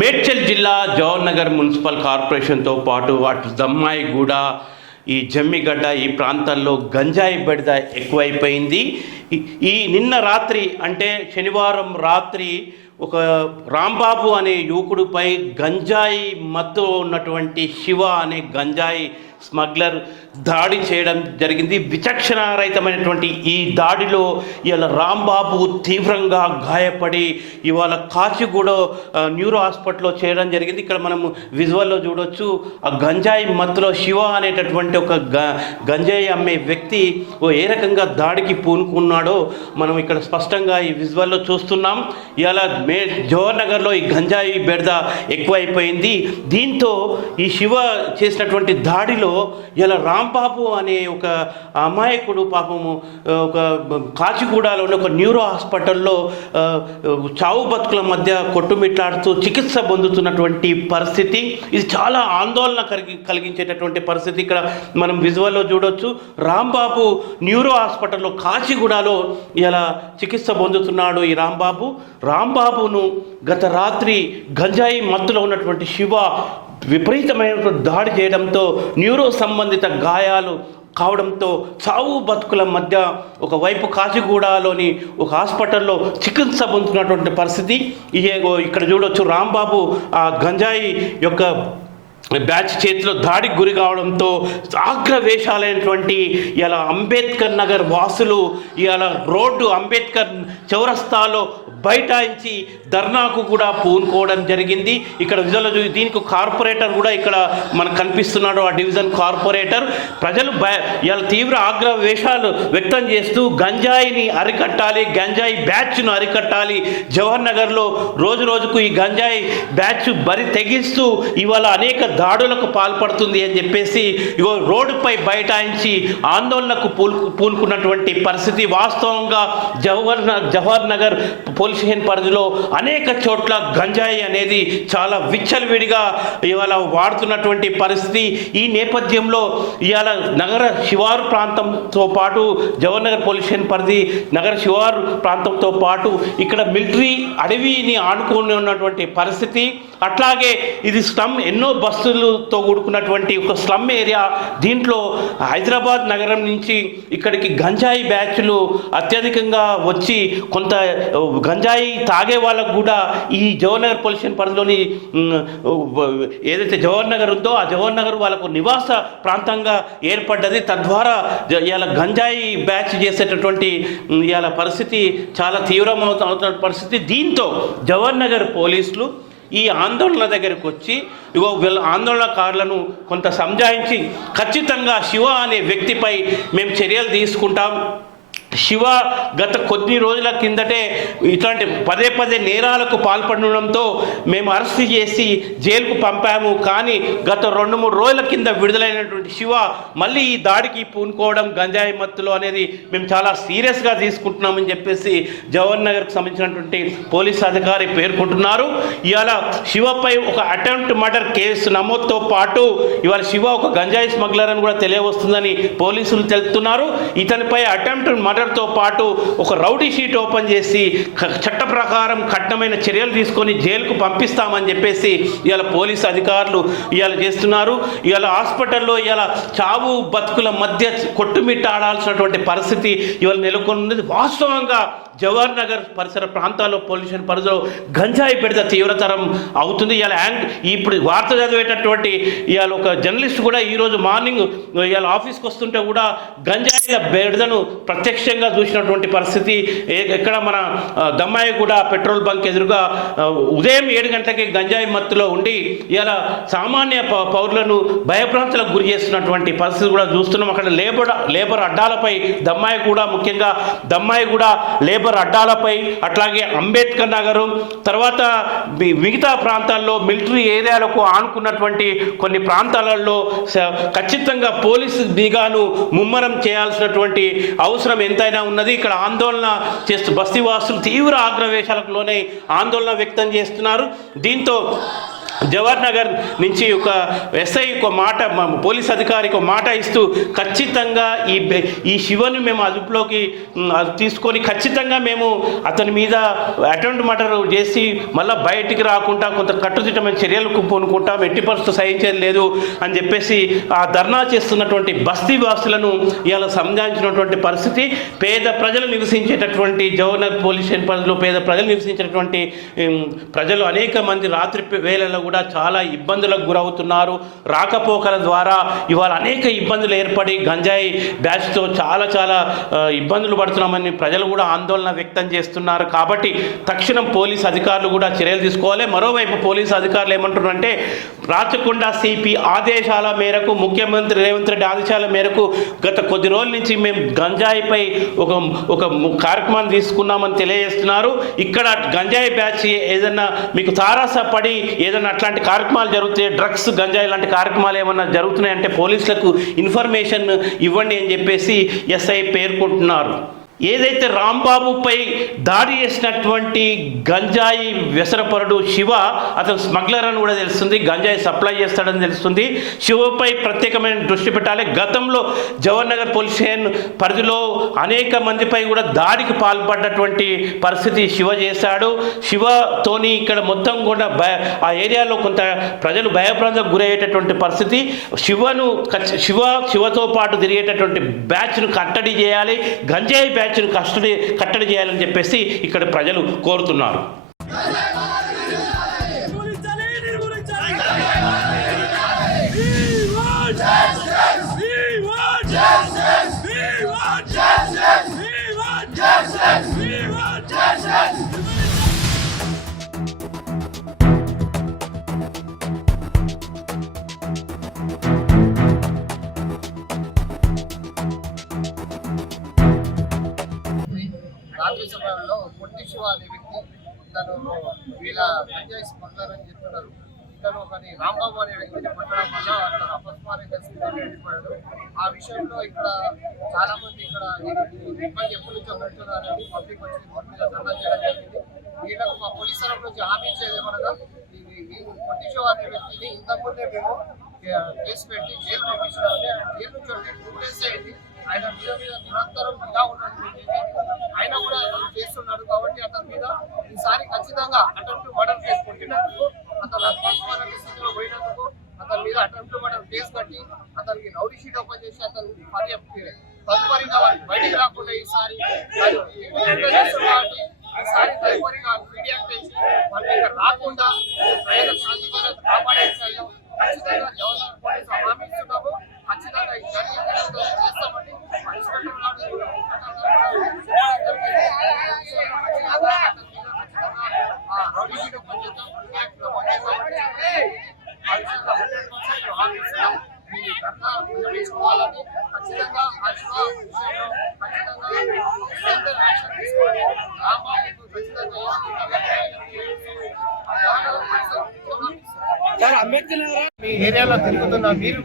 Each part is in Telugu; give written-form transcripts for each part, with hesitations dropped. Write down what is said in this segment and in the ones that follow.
మేడ్చల్ జిల్లా జవహర్ నగర్ మున్సిపల్ కార్పొరేషన్తో పాటు అటు దమ్మాయిగూడ, ఈ జమ్మిగడ్డ ఈ ప్రాంతాల్లో గంజాయి బెడద ఎక్కువైపోయింది. ఈ నిన్న రాత్రి అంటే శనివారం రాత్రి ఒక రాంబాబు అనే యువకుడిపై గంజాయి మత్తులో ఉన్నటువంటి శివ అనే గంజాయి స్మగ్లర్ దాడి చేయడం జరిగింది. విచక్షణారహితమైనటువంటి ఈ దాడిలో ఇవాళ రాంబాబు తీవ్రంగా గాయపడి ఇవాళ కాచిగూడ న్యూరో హాస్పిటల్లో చేయడం జరిగింది. ఇక్కడ మనము విజువల్లో చూడొచ్చు. ఆ గంజాయి మత్తులో శివ అనేటటువంటి ఒక గంజాయి అమ్మే వ్యక్తి ఏ రకంగా దాడికి పూనుకున్నాడో మనం ఇక్కడ స్పష్టంగా ఈ విజువల్లో చూస్తున్నాం. ఇవాళ జవహర్ నగర్లో ఈ గంజాయి బెడద ఎక్కువైపోయింది. దీంతో ఈ శివ చేసినటువంటి దాడిలో ఇలా రాంబాబు అనే ఒక అమాయకుడు పాపము ఒక కాచిగూడలోని ఒక న్యూరో హాస్పిటల్లో చావు బతుకుల మధ్య కొట్టుమిట్లాడుతూ చికిత్స పొందుతున్నటువంటి పరిస్థితి. ఇది చాలా ఆందోళన కలిగించేటటువంటి పరిస్థితి. ఇక్కడ మనం విజువల్లో చూడొచ్చు. రాంబాబు న్యూరో హాస్పిటల్లో కాచిగూడలో ఇలా చికిత్స పొందుతున్నాడు. ఈ రాంబాబును గత రాత్రి గంజాయి మత్తులో ఉన్నటువంటి శివ విపరీతమైనటువంటి దాడి చేయడంతో న్యూరో సంబంధిత గాయాలు కావడంతో చావు బతుకుల మధ్య ఒకవైపు కాచిగూడలోని ఒక హాస్పిటల్లో చికిత్స పొందుతున్నటువంటి పరిస్థితి. ఇక్కడ చూడొచ్చు. రాంబాబు ఆ గంజాయి యొక్క బ్యాచ్ చేతిలో దాడికి గురి కావడంతో ఆగ్రవేశాలైనటువంటి ఇలా అంబేద్కర్ నగర్ వాసులు ఇవాళ రోడ్డు అంబేద్కర్ చౌరస్తాలో బైఠాయించి ధర్నాకు కూడా పూనుకోవడం జరిగింది. ఇక్కడ విజువల్లో దీనికి కార్పొరేటర్ కూడా ఇక్కడ మనకు కనిపిస్తున్నాడు. ఆ డివిజన్ కార్పొరేటర్ ప్రజలు ఇవాళ తీవ్ర ఆగ్రవేశాలు వ్యక్తం చేస్తూ గంజాయిని అరికట్టాలి, గంజాయి బ్యాచ్ను అరికట్టాలి, జవహర్ నగర్లో రోజు రోజుకు ఈ గంజాయి బ్యాచ్ బరి తెగిస్తూ ఇవాళ అనేక దాడులకు పాల్పడుతుంది అని చెప్పేసి రోడ్డుపై బైఠాయించి ఆందోళనకు పూనుకున్నటువంటి పరిస్థితి. వాస్తవంగా జవహర్ నగర్ పోలీస్ స్టేషన్ పరిధిలో అనేక చోట్ల గంజాయి అనేది చాలా విచ్చలవిడిగా ఇవాళ వాడుతున్నటువంటి పరిస్థితి. ఈ నేపథ్యంలో ఇవాళ నగర శివారు ప్రాంతంతో పాటు జవహర్ నగర్ పోలీస్ స్టేషన్ పరిధి నగర శివారు ప్రాంతంతో పాటు ఇక్కడ మిలిటరీ అడవిని ఆనుకొని ఉన్నటువంటి పరిస్థితి. అట్లాగే ఇది స్లమ్, ఎన్నో బస్సులతో కూడుకున్నటువంటి ఒక స్లమ్ ఏరియా. దీంట్లో హైదరాబాద్ నగరం నుంచి ఇక్కడికి గంజాయి బ్యాచ్లు అత్యధికంగా వచ్చి కొంత గంజాయి తాగే వాళ్ళకు కూడా ఈ జవహర్ నగర్ పోలీస్ స్టేషన్ పరిధిలోని ఏదైతే జవహర్ నగర్ ఉందో ఆ జవహర్ నగర్ వాళ్ళకు నివాస ప్రాంతంగా ఏర్పడ్డది. తద్వారా ఇవాళ గంజాయి బ్యాచ్ చేసేటటువంటి ఇవాళ పరిస్థితి చాలా తీవ్రమవుతున్న పరిస్థితి. దీంతో జవహర్ నగర్ పోలీసులు ఈ ఆందోళన దగ్గరకు వచ్చి వీళ్ళ ఆందోళనకారులను కొంత సంజాయించి ఖచ్చితంగా శివ అనే వ్యక్తిపై మేము చర్యలు తీసుకుంటాం. శివ గత కొన్ని రోజుల కిందటే ఇట్లాంటి పదే నేరాలకు పాల్పడడంతో మేము అరెస్ట్ చేసి జైలుకు పంపాము. కానీ గత 2-3 రోజుల కింద విడుదలైనటువంటి శివ మళ్ళీ ఈ దాడికి పూనుకోవడం గంజాయి మత్తులో అనేది మేము చాలా సీరియస్గా తీసుకుంటున్నామని చెప్పేసి జవహర్ నగర్కి సంబంధించినటువంటి పోలీస్ అధికారి పేర్కొంటున్నారు. ఇవాళ శివపై ఒక అటెంప్ట్ మర్డర్ కేసు నమోదుతో పాటు ఇవాళ శివ ఒక గంజాయి స్మగ్లర్ అని కూడా తెలియవస్తుందని పోలీసులు తెలుపుతున్నారు. ఇతనిపై అటెంప్ట్ మర్డర్తో పాటు ఒక రౌడీ షీట్ ఓపెన్ చేసి చట్ట ప్రకారం కఠినమైన చర్యలు తీసుకొని జైలుకు పంపిస్తామని చెప్పేసి ఇవాళ పోలీసు అధికారులు ఇవాళ చేస్తున్నారు. ఇవాళ హాస్పిటల్లో ఇవాళ చావు బతుకుల మధ్య కొట్టుమిట్టాడాల్సినటువంటి పరిస్థితి ఇవాళ నెలకొన్నది. వాస్తవంగా జవహర్ నగర్ పరిసర ప్రాంతాల్లో పొల్యూషన్ పరిధిలో గంజాయి బెడద తీవ్రతరం అవుతుంది. ఇలా ఇప్పుడు వార్త చదివేటటువంటి ఇవాళ ఒక జర్నలిస్ట్ కూడా ఈరోజు మార్నింగ్ ఇవాళ ఆఫీస్కి వస్తుంటే కూడా గంజాయిల బెడదను ప్రత్యక్షంగా చూసినటువంటి పరిస్థితి. ఎక్కడ మన దమ్మాయిగూడ పెట్రోల్ బంక్ ఎదురుగా ఉదయం 7 గంటలకి గంజాయి మత్తులో ఉండి ఇలా సామాన్య పౌరులను భయభ్రాంతులకు గురి చేస్తున్నటువంటి పరిస్థితి కూడా చూస్తున్నాం. అక్కడ లేబర్ అడ్డాలపై దమ్మాయిగూడ, ముఖ్యంగా దమ్మాయిగూడ లేబర్ అడ్డాలపై, అట్లాగే అంబేద్కర్ నగరు, తర్వాత మిగతా ప్రాంతాల్లో మిలిటరీ ఏరియాలకు ఆనుకున్నటువంటి కొన్ని ప్రాంతాలలో ఖచ్చితంగా పోలీసు నిఘాను ముమ్మరం చేయాల్సినటువంటి అవసరం ఎంతైనా ఉన్నది. ఇక్కడ ఆందోళన చేస్తూ బస్తీవాసులు తీవ్ర ఆగ్రవేశాలకు లోనై ఆందోళన వ్యక్తం చేస్తున్నారు. దీంతో జవహర్ నగర్ నుంచి ఒక ఎస్ఐ ఒక మాట పోలీస్ అధికారికి ఒక మాట ఇస్తూ ఖచ్చితంగా ఈ శివను మేము అదుపులోకి తీసుకొని ఖచ్చితంగా మేము అతని మీద అటెంప్ట్ మర్డర్ చేసి మళ్ళీ బయటికి రాకుండా కొంత కట్టుదిట్టమైన చర్యలకు పూనుకుంటాం, ఎట్టి పరిస్థితులు సహించేది లేదు అని చెప్పేసి ఆ ధర్నా చేస్తున్నటువంటి బస్తీ వాసులను ఇవాళ సంధానించినటువంటి పరిస్థితి. పేద ప్రజలు నివసించేటటువంటి జవహర్ నగర్ పోలీస్ స్టేషన్ పరిధిలో పేద ప్రజలు నివసించేటటువంటి ప్రజలు అనేక మంది రాత్రి వేళల్లో కూడా చాలా ఇబ్బందులకు గురవుతున్నారు. రాకపోకల ద్వారా ఇవాళ అనేక ఇబ్బందులు ఏర్పడి గంజాయి బ్యాచ్తో చాలా ఇబ్బందులు పడుతున్నామని ప్రజలు కూడా ఆందోళన వ్యక్తం చేస్తున్నారు. కాబట్టి తక్షణం పోలీస్ అధికారులు కూడా చర్యలు తీసుకోవాలి. మరోవైపు పోలీసు అధికారులు ఏమంటున్నారంటే రాచకొండ సిపి ఆదేశాల మేరకు, ముఖ్యమంత్రి రేవంత్ రెడ్డి ఆదేశాల మేరకు గత కొద్ది రోజుల నుంచి మేము గంజాయిపై ఒక కార్యక్రమాన్ని తీసుకున్నామని తెలియజేస్తున్నారు. ఇక్కడ గంజాయి బ్యాచ్ ఏదన్నా మీకు తారాసపడి ఏదన్నా అట్లాంటి కార్యక్రమాలు జరుగుతాయి, డ్రగ్స్ గంజాయి లాంటి కార్యక్రమాలు ఏమన్నా జరుగుతున్నాయంటే పోలీసులకు ఇన్ఫర్మేషన్ ఇవ్వండి అని చెప్పేసి ఎస్ఐ పేర్కొంటున్నారు. ఏదైతే రాంబాబుపై దాడి చేసినటువంటి గంజాయి వ్యసనపరుడు శివ అతను స్మగ్లర్ అని కూడా తెలుస్తుంది, గంజాయి సప్లై చేస్తాడని తెలుస్తుంది. శివపై ప్రత్యేకమైన దృష్టి పెట్టాలి. గతంలో జవహర్ నగర్ పోలీస్ స్టేషన్ పరిధిలో అనేక మందిపై కూడా దాడికి పాల్పడ్డటువంటి పరిస్థితి శివ చేశాడు. శివతోని ఇక్కడ మొత్తం కూడా ఆ ఏరియాలో కొంత ప్రజలు భయభ్రాంతకు గురయ్యేటటువంటి పరిస్థితి. శివతో పాటు తిరిగేటటువంటి బ్యాచ్ను కట్టడి చేయాలి, గంజాయి బ్యాచ్ను కట్టడి చేయాలని చెప్పేసి ఇక్కడ ప్రజలు కోరుతున్నారు. రాత్రి సమయంలో పొట్టి శివ అనే వ్యక్తి తను వీళ్ళ గంజాయి స్మగ్లర్ అని చెప్తున్నారు. ఇతను ఒకటి రాంబాబు అనే వ్యక్తిని పట్టడం వల్ల అతను అపస్మారక స్థితిలో వెళ్ళిపోయాడు. ఆ విషయంలో ఇక్కడ చాలా మంది ఇక్కడ ఇబ్బంది ఎప్పటి నుంచో పెడుతున్నారని పబ్లిక్ వచ్చి రోడ్డు మీద ధర్నా చేయడం జరిగింది. వీళ్ళకు మా పోలీస్ తరఫు నుంచి హామీ ఇచ్చేది ఏమనగా పొట్టి శివ అనే వ్యక్తిని ఇంతకుముందే మేము కేసు పెట్టి జైలు పంపించడం, జైలు నుంచి 2 days అయింది. ఆయన మీద నిరంతరం ఇలా ఉన్నట్టు ఆయన కూడా చేస్తున్నాడు. కాబట్టి అతని మీద ఈసారి ఖచ్చితంగా అటెంప్ట్ మర్డర్ కేసు కొట్టినందుకు, అతను అపస్మారక స్థితిలో పోయినందుకు అతని మీద అటెంప్ట్ మర్డర్ కేసు కట్టి అతనికి రౌడీ షీట్ ఓపెన్ చేసి అతను తదుపరిగా బయటికి రాకుండా ఈసారి కాబట్టి ఈసారి తదుపరిగా మీడియా చేసి వాళ్ళు ఇక్కడ రాకుండా ప్రజల శాంతి భద్రత కాపాడే విషయాల్లో ఖచ్చితంగా జవహర్ నగర్ పోలీసు హామీ ఇస్తున్నాము. ఖచ్చితంగా ఈ జరిగిన చేస్తామని నిర్మించుకోవాలని ఖచ్చితంగా యాక్షన్ తీసుకొని రామాకు ఖచ్చితంగా మీ ఏరియాలో తిరుగుతున్న మీరు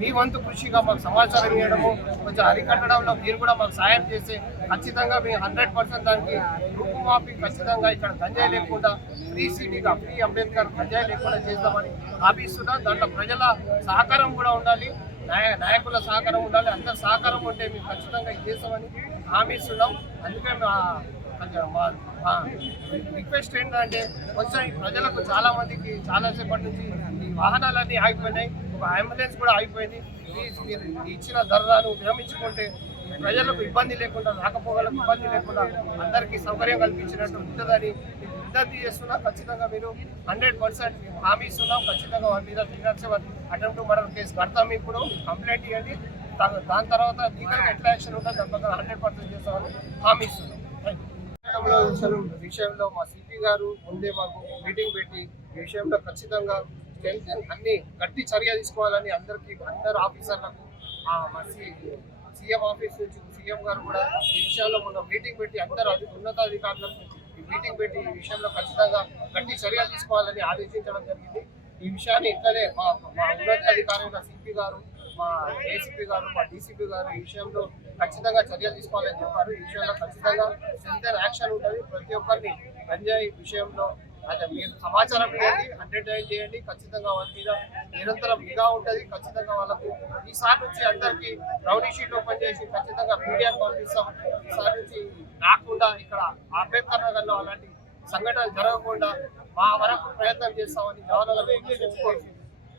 మీ వంతు కృషిగా మాకు సమాచారం ఇవ్వడము, కొంచెం అరికట్టడంలో మీరు కూడా మాకు సాయం చేసి ఖచ్చితంగా మేము 100% దానికి రూపుమాపి ఖచ్చితంగా ఇక్కడ గంజాయి లేకుండా ఫ్రీ సిటీగా ఫ్రీ అంబేద్కర్ గంజాయి లేకుండా చేద్దామని హామీస్తున్నా. దాంట్లో ప్రజల సహకారం కూడా ఉండాలి, నాయకుల సహకారం ఉండాలి. అందరి సహకారం ఉంటే మేము ఖచ్చితంగా చేస్తామని హామీస్తున్నాం. అందుకే మా రిక్వెస్ట్ ఏంటంటే కొంచెం ఈ ప్రజలకు చాలా మందికి చాలాసేపటి నుంచి ఈ వాహనాలన్నీ ఆగిపోయినాయి, ఒక అంబులెన్స్ కూడా ఆగిపోయింది. మీరు ఇచ్చిన ధరను విరమించుకుంటే ప్రజలకు ఇబ్బంది లేకుండా, రాకపోకలకు ఇబ్బంది లేకుండా అందరికీ సౌకర్యం కల్పించినట్టు ఉంటుందని విజ్ఞప్తి చేస్తున్నా. ఖచ్చితంగా మీరు 100% మేము హామీ ఇస్తున్నాం. ఖచ్చితంగా వాళ్ళ మీద 307 అటెంప్ట్ మర్డర్ కేసు కడతాం. ఇప్పుడు కంప్లైంట్ ఇవ్వండి, దాని తర్వాత లీగల్ ఎట్లా యాక్షన్ ఉంటుంది దాని ప్రకారం 100% చేస్తామని హామీ ఇస్తున్నాం. విషయంలో మా సిపి గారు ముందే మాకు మీటింగ్ పెట్టి ఈ విషయంలో ఖచ్చితంగా అన్ని గట్టి చర్య తీసుకోవాలని అందరు ఆఫీసర్లకు మా సీఎం ఆఫీస్ నుంచి సీఎం గారు కూడా ఈ విషయంలో మొన్న మీటింగ్ పెట్టి అందరు ఉన్నతాధికారులకు ఈ మీటింగ్ పెట్టి ఈ విషయంలో ఖచ్చితంగా గట్టి చర్యలు తీసుకోవాలని ఆదేశించడం జరిగింది. ఈ విషయాన్ని ఇట్లనే మా ఉన్నతాధికారైన సిపి గారు, మా ఏసీపీ గారు, మా డీసీపీ గారు ఈ విషయంలో ఖచ్చితంగా చర్యలు తీసుకోవాలని చెప్పారు. ఈ విషయంలో ఖచ్చితంగా సెంటర్ యాక్షన్ ఉంటుంది. ప్రతి ఒక్కరిని గంజాయి విషయంలో అదే మీరు సమాచారం ఇవ్వండి, 100 చేయండి. ఖచ్చితంగా వాళ్ళ మీద నిరంతరం నిఘా ఉంటుంది. ఖచ్చితంగా వాళ్ళకు ఈసారి నుంచి అందరికీ రౌడీ షీట్ ఓపెన్ చేసి ఖచ్చితంగా మీడియాకు పంపిస్తాం. ఈసారి నుంచి రాకుండా ఇక్కడ అంబేద్కర్ నగర్లో అలాంటి సంఘటనలు జరగకుండా మా వరకు ప్రయత్నం చేస్తామని జవహర్లాల్ నెహ్రూ